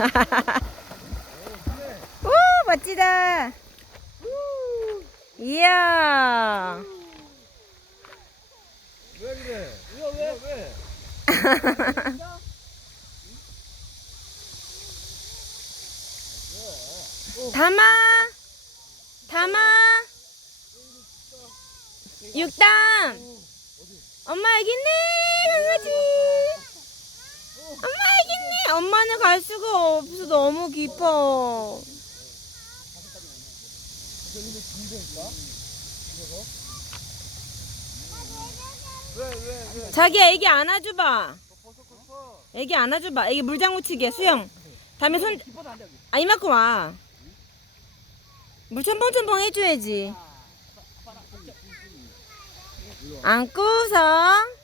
오, 멋지다. 이야. 왜 그래? 이거 왜 왜? 담아. 담아. 육담. 엄마 여기 있네, 강아지. 엄마는 갈 수가 없어. 너무 깊어. 왜왜 왜? 자기 애기 안아줘봐. 애기 안아줘봐. 애기 물장 묻히게 수영. 다음에 손, 아, 이만큼 와. 물 첨벙첨벙 해줘야지. 안고서.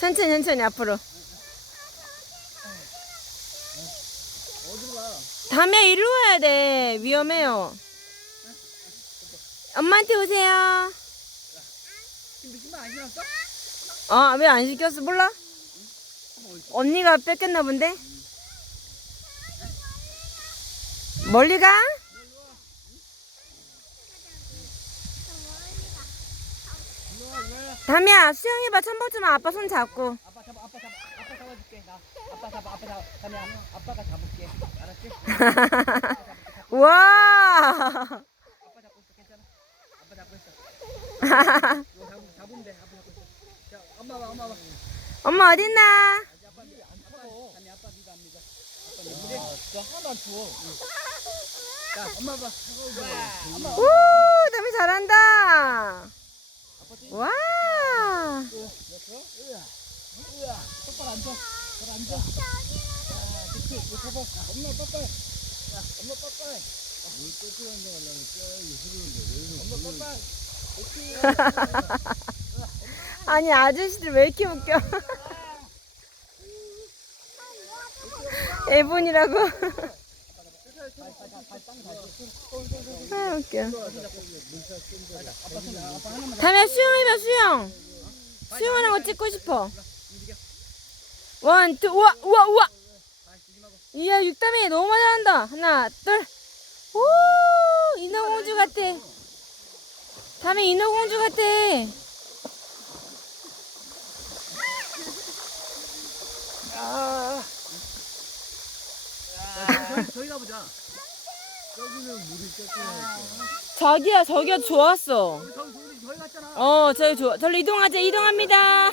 천천히, 천천히, 앞으로. 다음에 이리로 와야 돼. 위험해요. 엄마한테 오세요. 아, 왜 안 시켰어? 몰라? 언니가 뺏겼나 본데? 멀리 가? 담이야, 수영해봐. 첨벙첨벙 아빠 손 잡고. 아빠 잡아 아빠 잡아. 아빠 잡아줄게 나. 아빠 잡아 아빠 잡아. 담이야 아빠가 잡을게. 알았지? 와! 아빠 잡고 있어 괜찮아? 아빠 잡고 있어. 이거 잡으면, 잡으면 돼 아빠 잡고 있어. 자 엄마 와 엄마 와. 엄마 어딨나? 아빠 미- 안 차워 담이 아빠 네가 안 믿어. 아빠 믿는데 저 하나도 안 추워 자 엄마 봐. 엄마 오, 담이 잘한다. 와! 빠빠이 아니, 아저씨들 왜 이렇게 웃겨? 애분이라고. 아, 웃겨. 다음에 수영해봐, 수영. 수영하는 거 찍고 싶어. 원, 투, 우와, 우와, 우와. 이야, 육담이 너무 잘한다. 하나, 둘. 오, 인어공주 같아. 다음에 인어공주 같아. 아. 저기, 저기 가보자. 저기는 물이 쬐끄하니까. 자기야, 저기가 좋았어. 저기, 갔잖아. 어, 저기 좋아. 저로 이동하자, 이동합니다.